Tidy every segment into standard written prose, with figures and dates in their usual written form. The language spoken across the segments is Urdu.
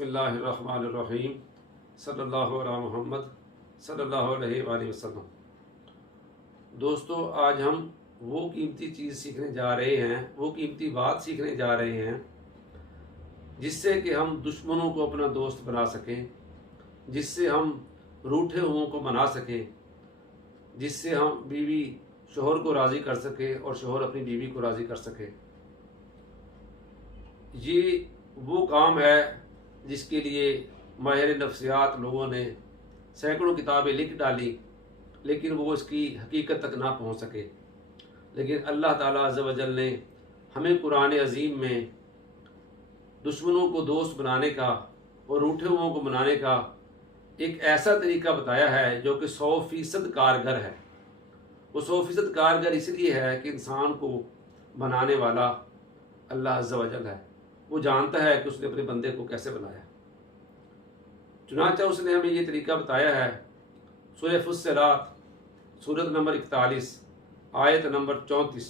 بسم اللہ الرحمن الرحیم صلی اللہ علیہ محمد صلی اللہ علیہ وآلہ وسلم۔ دوستو، آج ہم وہ قیمتی چیز سیکھنے جا رہے ہیں، وہ قیمتی بات سیکھنے جا رہے ہیں جس سے کہ ہم دشمنوں کو اپنا دوست بنا سکیں، جس سے ہم روٹھے ہوئوں کو منا سکیں، جس سے ہم بیوی شوہر کو راضی کر سکے اور شوہر اپنی بیوی کو راضی کر سکے۔ یہ وہ کام ہے جس کے لیے ماہر نفسیات لوگوں نے سینکڑوں کتابیں لکھ ڈالی، لیکن وہ اس کی حقیقت تک نہ پہنچ سکے۔ لیکن اللہ تعالیٰ عز و جل نے ہمیں قرآن عظیم میں دشمنوں کو دوست بنانے کا اور روٹھے ہوئوں کو منانے کا ایک ایسا طریقہ بتایا ہے جو کہ 100% کارگر ہے۔ وہ 100% کارگر اس لیے ہے کہ انسان کو بنانے والا اللہ عز و جل ہے۔ وہ جانتا ہے کہ اس نے اپنے بندے کو کیسے بنایا، چنانچہ اس نے ہمیں یہ طریقہ بتایا ہے۔ سورہ فصلات سورت نمبر 41 آیت نمبر 34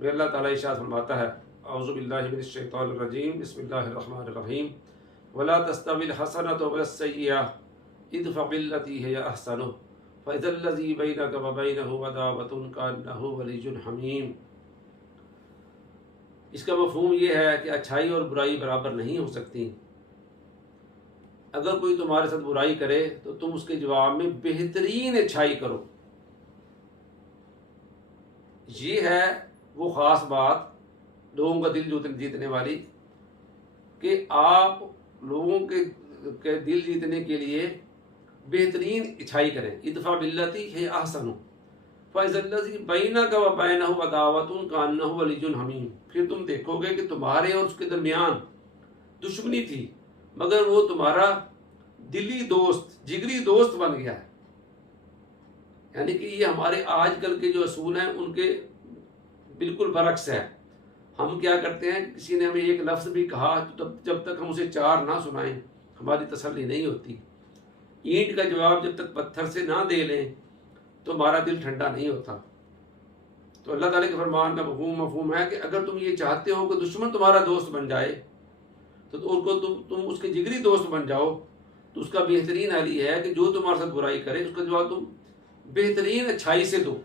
میں اللہ تعالیٰ ارشاد فرماتا ہے: اعوذ باللہ من الشیطان الرجیم، بسم اللہ الرحمن الرحیم، ولا تستوی الحسنۃ ولا السیئۃ ادفع بالتی ہی احسن فاذا الذی بینک وبینہ عداوۃ کانہ ولی حمیم۔ اس کا مفہوم یہ ہے کہ اچھائی اور برائی برابر نہیں ہو سکتی۔ اگر کوئی تمہارے ساتھ برائی کرے تو تم اس کے جواب میں بہترین اچھائی کرو۔ یہ ہے وہ خاص بات لوگوں کا دل جیتنے والی، کہ آپ لوگوں کے دل جیتنے کے لیے بہترین اچھائی کریں۔ ادفع بالتی ہی احسن فاذا الذی بینک وبینہ عداوۃ کانہ ولی حمیم۔ پھر تم دیکھو گے کہ تمہارے اور اس کے درمیان دشمنی تھی، مگر وہ تمہارا دلی دوست، جگری دوست بن گیا ہے۔ یعنی کہ یہ ہمارے آج کل کے جو اصول ہیں ان کے بالکل برعکس ہے۔ ہم کیا کرتے ہیں، کسی نے ہمیں ایک لفظ بھی کہا تو جب تک ہم اسے چار نہ سنائیں ہماری تسلی نہیں ہوتی۔ اینٹ کا جواب جب تک پتھر سے نہ دے لیں تو ہمارا دل ٹھنڈا نہیں ہوتا۔ تو اللہ تعالیٰ کے فرمان کا مفہوم ہے کہ اگر تم یہ چاہتے ہو کہ دشمن تمہارا دوست بن جائے تو تم اس کے جگری دوست بن جاؤ، تو اس کا بہترین حل یہ ہے کہ جو تمہارے ساتھ برائی کرے اس کا جواب تم بہترین اچھائی سے دو۔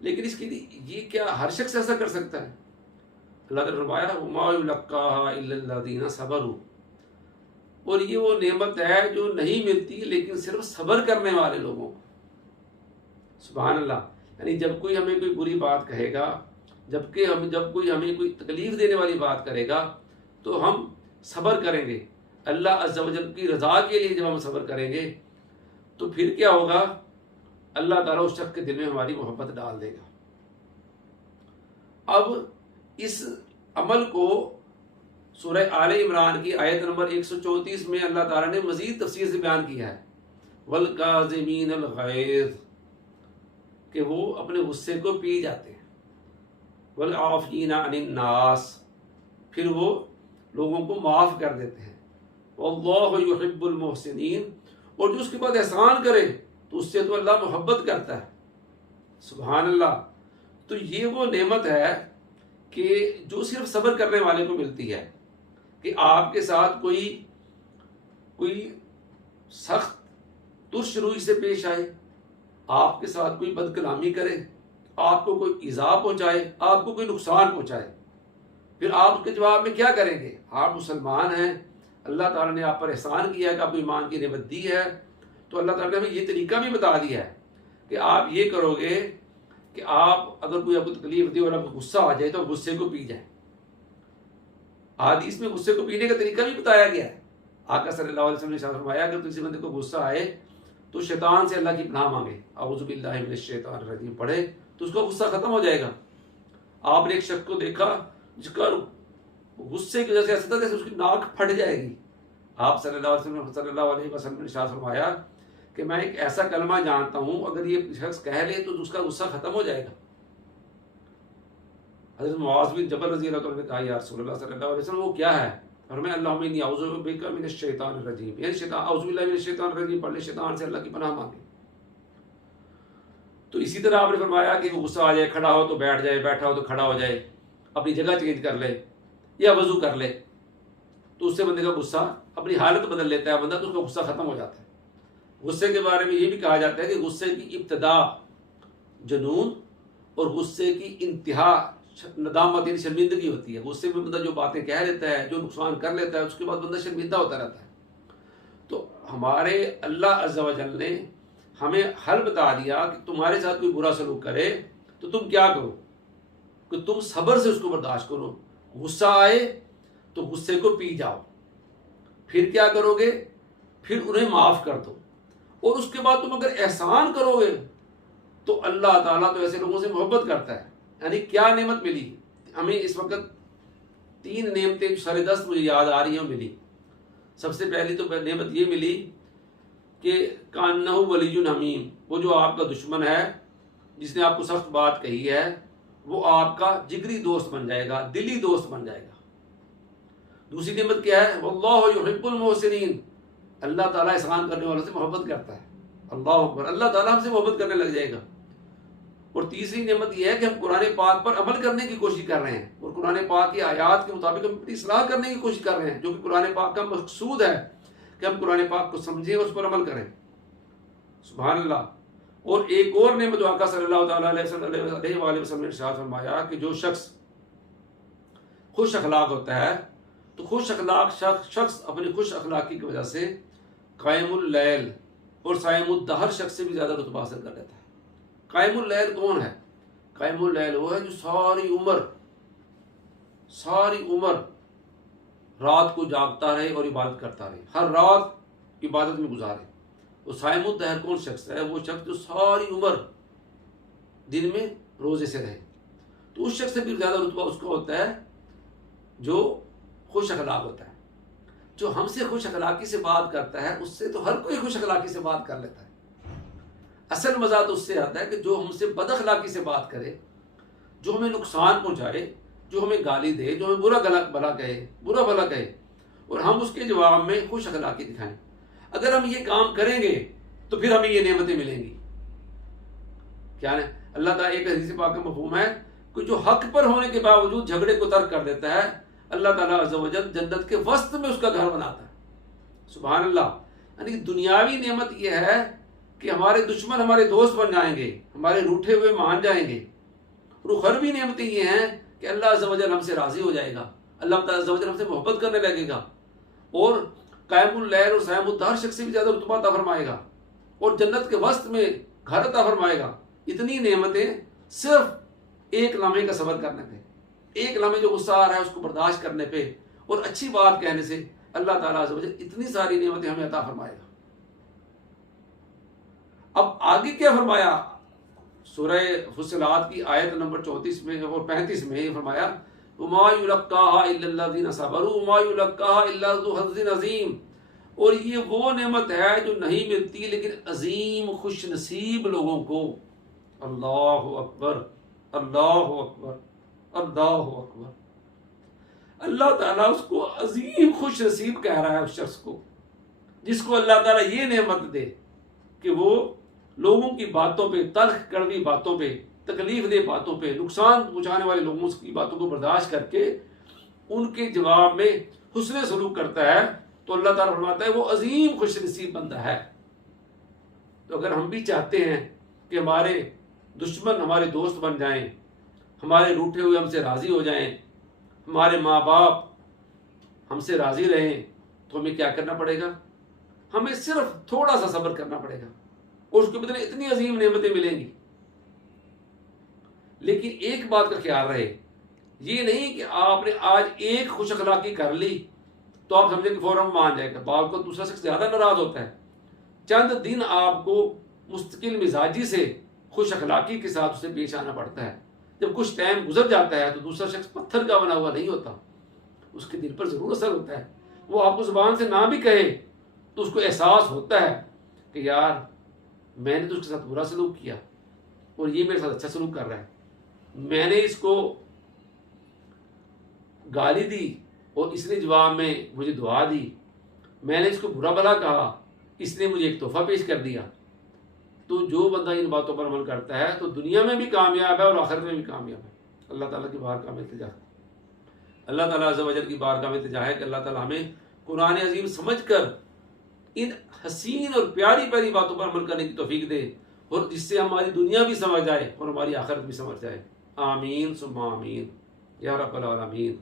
لیکن اس کے لیے یہ کیا ہر شخص ایسا کر سکتا ہے؟ اللہ تعالیٰ نے فرمایا وما یلقاها الا الذین صبروا، اور یہ وہ نعمت ہے جو نہیں ملتی لیکن صرف صبر کرنے والے لوگوں کو۔ سبحان اللہ۔ یعنی جب کوئی ہمیں کوئی بری بات کہے گا، جب کوئی ہمیں کوئی تکلیف دینے والی بات کرے گا تو ہم صبر کریں گے۔ اللہ عز و جل کی رضا کے لیے جب ہم صبر کریں گے تو پھر کیا ہوگا، اللہ تعالیٰ اس شخص کے دل میں ہماری محبت ڈال دے گا۔ اب اس عمل کو سورہ آل عمران کی آیت نمبر 134 میں اللہ تعالیٰ نے مزید تفصیل سے بیان کیا ہے۔ والکاظمین الغیظ، کہ وہ اپنے غصے کو پی جاتے ہیں۔ والعافین عن الناس، پھر وہ لوگوں کو معاف کر دیتے ہیں۔ واللہ یحب المحسنین، اور جو اس کے بعد احسان کرے تو اس سے تو اللہ محبت کرتا ہے۔ سبحان اللہ۔ تو یہ وہ نعمت ہے کہ جو صرف صبر کرنے والے کو ملتی ہے، کہ آپ کے ساتھ کوئی سخت ترش روی سے پیش آئے، آپ کے ساتھ کوئی بد کلامی کرے، آپ کو کوئی ایذا پہنچائے، آپ کو کوئی نقصان پہنچائے، پھر آپ اس کے جواب میں کیا کریں گے؟ آپ مسلمان ہیں، اللہ تعالیٰ نے آپ پر احسان کیا ہے کہ آپ کو ایمان کی نعمت دی ہے، تو اللہ تعالیٰ نے ہمیں یہ طریقہ بھی بتا دیا ہے کہ آپ یہ کرو گے کہ آپ اگر کوئی آپ کو تکلیف دے اور آپ کو غصہ آ جائے تو غصے کو پی جائیں۔ حدیث میں غصے کو پینے کا طریقہ بھی بتایا گیا ہے۔ آقا صلی اللہ علیہ وسلم نے ارشاد فرمایا کہ کسی بندے کو غصہ آئے تو شیطان سے اللہ کی پناہ مانگے، اعوذ باللہ من الشیطان الرجیم پڑھے تو اس کا غصہ ختم ہو جائے گا۔ آپ نے ایک شخص کو دیکھا جس کا غصے کی وجہ سے ایسا تھا جیسے اس کی ناک پھٹ جائے گی، آپ صلی اللہ علیہ وسلم نے ارشاد فرمایا کہ میں ایک ایسا کلمہ جانتا ہوں اگر یہ شخص کہہ لے تو اس کا غصہ ختم ہو جائے گا۔ حضرت معاذ بن جبل رضی اللہ عنہ نے کہا یا رسول اللہ صلی اللہ علیہ وسلم وہ کیا ہے؟ فرمایا اللہم انی اعوذ بک من الشیطان الرجیم، یعنی اعوذ باللہ من الشیطان الرجیم پڑھ لے، شیطان سے اللہ کی پناہ مانگے۔ تو اسی طرح آپ نے فرمایا کہ وہ غصہ آ جائے، کھڑا ہو تو بیٹھ جائے، بیٹھا ہو تو کھڑا ہو جائے، اپنی جگہ چینج کر لے یا وضو کر لے۔ تو اس سے بندے کا غصہ اپنی حالت بدل لیتا ہے بندہ، تو اس کا غصہ ختم ہو جاتا ہے۔ غصے کے بارے میں یہ بھی کہا جاتا ہے کہ غصے کی ابتدا جنون اور غصے کی انتہا ندامت یعنی شرمندگی ہوتی ہے۔ غصے میں بندہ جو باتیں کہہ لیتا ہے، جو نقصان کر لیتا ہے، اس کے بعد بندہ شرمندہ ہوتا رہتا ہے۔ تو ہمارے اللہ عز و جل نے ہمیں حل بتا دیا کہ تمہارے ساتھ کوئی برا سلوک کرے تو تم کیا کرو، کہ تم صبر سے اس کو برداشت کرو۔ غصہ آئے تو غصے کو پی جاؤ، پھر کیا کرو گے، پھر انہیں معاف کر دو، اور اس کے بعد تم اگر احسان کرو گے تو اللہ تعالیٰ تو ایسے لوگوں سے محبت کرتا ہے۔ یعنی کیا نعمت ملی ہمیں اس وقت؟ 3 نعمتیں سر دست مجھے یاد آ رہی ہیں ملی۔ سب سے پہلی تو نعمت یہ ملی کہ کانہ ولی حمیم، وہ جو آپ کا دشمن ہے، جس نے آپ کو سخت بات کہی ہے، وہ آپ کا جگری دوست بن جائے گا، دلی دوست بن جائے گا۔ دوسری نعمت کیا ہے؟ واللہ یحب المحسنین، اللہ تعالیٰ احسان کرنے والوں سے محبت کرتا ہے۔ اللہ اکبر، اللہ تعالیٰ ہم سے محبت کرنے لگ جائے گا۔ اور تیسری نعمت یہ ہے کہ ہم قرآن پاک پر عمل کرنے کی کوشش کر رہے ہیں، اور قرآن پاک کی آیات کے مطابق ہم اپنی اصلاح کرنے کی کوشش کر رہے ہیں، جو کہ قرآن پاک کا مقصود ہے کہ ہم قرآن پاک کو سمجھیں اور اس پر عمل کریں۔ سبحان اللہ۔ اور ایک اور نعمت جو آقا صلی اللہ تعالیٰ علیہ وآلہ وسلم نے ارشاد فرمایا کہ جو شخص خوش اخلاق ہوتا ہے تو خوش اخلاق شخص اپنی خوش اخلاقی کی وجہ سے قائم اللیل اور صائم الدہر شخص سے بھی زیادہ رتبہ حاصل کر لیتا ہے۔ قائم اللیل کون ہے؟ قائم اللیل وہ ہے جو ساری عمر رات کو جاگتا رہے اور عبادت کرتا رہے، ہر رات عبادت میں گزارے۔ وہ صائم الدہر کون شخص ہے؟ وہ شخص جو ساری عمر دن میں روزے سے رہے۔ تو اس شخص سے بھی زیادہ رتبہ اس کا ہوتا ہے جو خوش اخلاق ہوتا ہے۔ جو ہم سے خوش اخلاقی سے بات کرتا ہے، اس سے تو ہر کوئی خوش اخلاقی سے بات کر لیتا ہے۔ اصل مزہ تو اس سے آتا ہے کہ جو ہم سے بد اخلاقی سے بات کرے، جو ہمیں نقصان پہنچائے، جو ہمیں گالی دے، جو ہمیں برا بھلا کہے، اور ہم اس کے جواب میں خوش اخلاقی دکھائیں۔ اگر ہم یہ کام کریں گے تو پھر ہمیں یہ نعمتیں ملیں گی۔ کیا ہے؟ اللہ تعالیٰ ایک حدیث پاک کا مفہوم ہے کہ جو حق پر ہونے کے باوجود جھگڑے کو ترک کر دیتا ہے، اللہ تعالیٰ عز و جل جنت کے وسط میں اس کا گھر بناتا ہے۔ سبحان اللہ۔ یعنی دنیاوی نعمت یہ ہے کہ ہمارے دشمن ہمارے دوست بن جائیں گے، ہمارے روٹھے ہوئے مان جائیں گے۔ اور اخروی نعمتیں یہ ہیں کہ اللہ عز و جل ہم سے راضی ہو جائے گا، اللہ تعالیٰ عز و جل ہم سے محبت کرنے لگے گا، اور قائم اللیل اور صائم الدہر شخص سے بھی زیادہ رتبہ عطا فرمائے گا، اور جنت کے وسط میں گھر عطا فرمائے گا۔ اتنی نعمتیں صرف ایک لمحے کا صبر کرنے پہ، ایک لمحے جو غصہ آ رہا ہے اس کو برداشت کرنے پہ، اور اچھی بات کہنے سے اللہ تعالیٰ عز و جل اتنی ساری نعمتیں ہمیں عطا فرمائے گا۔ اب آگے کیا فرمایا؟ سورہ فصلات کی آیت نمبر 34 میں اور 35 میں یہ فرمایا وَمَا يُلَقَّاهَا إِلَّا الَّذِينَ صَبَرُوا وَمَا يُلَقَّاهَا إِلَّا ذُو حَظٍّ عَظِيمٍ۔ اور یہ وہ نعمت ہے جو نہیں ملتی لیکن عظیم خوش نصیب لوگوں کو۔ اللہ اکبر، اللہ اکبر، اللہ اکبر۔ اللہ تعالیٰ اس کو عظیم خوش نصیب کہہ رہا ہے، اس شخص کو جس کو اللہ تعالیٰ یہ نعمت دے کہ وہ لوگوں کی باتوں پہ، تلخ کڑوی باتوں پہ، تکلیف دہ باتوں پہ، نقصان پہنچانے والے لوگوں کی باتوں کو برداشت کر کے ان کے جواب میں حسن سلوک کرتا ہے، تو اللہ تعالیٰ فرماتا ہے وہ عظیم خوش نصیب بندہ ہے۔ تو اگر ہم بھی چاہتے ہیں کہ ہمارے دشمن ہمارے دوست بن جائیں، ہمارے روٹھے ہوئے ہم سے راضی ہو جائیں، ہمارے ماں باپ ہم سے راضی رہیں، تو ہمیں کیا کرنا پڑے گا؟ ہمیں صرف تھوڑا سا صبر کرنا پڑے گا، اور اس کے بدلے اتنی عظیم نعمتیں ملیں گی۔ لیکن ایک بات کا خیال رہے، یہ نہیں کہ آپ نے آج ایک خوش اخلاقی کر لی تو آپ سمجھیں کہ فوراً مان جائے گا۔ بعض کو دوسرا شخص زیادہ ناراض ہوتا ہے، چند دن آپ کو مستقل مزاجی سے خوش اخلاقی کے ساتھ اسے پیش آنا پڑتا ہے۔ جب کچھ ٹائم گزر جاتا ہے تو دوسرا شخص پتھر کا بنا ہوا نہیں ہوتا، اس کے دل پر ضرور اثر ہوتا ہے۔ وہ آپ کو زبان سے نہ بھی کہے تو اس کو احساس ہوتا ہے کہ یار میں نے تو اس کے ساتھ برا سلوک کیا اور یہ میرے ساتھ اچھا سلوک کر رہا ہے، میں نے اس کو گالی دی اور اس نے جواب میں مجھے دعا دی، میں نے اس کو برا بھلا کہا، اس نے مجھے ایک تحفہ پیش کر دیا۔ تو جو بندہ ان باتوں پر عمل کرتا ہے تو دنیا میں بھی کامیاب ہے اور آخرت میں بھی کامیاب ہے۔ اللہ تعالیٰ کی بار کا التجا۔ اللہ تعالیٰ عز و جل کی بارگاہ میں التجا ہے کہ اللہ تعالیٰ ہمیں قرآن عظیم سمجھ کر ان حسین اور پیاری پیاری باتوں پر عمل کرنے کی توفیق دے، اور جس سے ہماری دنیا بھی سمجھ جائے اور ہماری آخرت بھی سمجھ جائے. آمین ثم آمین یا رب العالمین.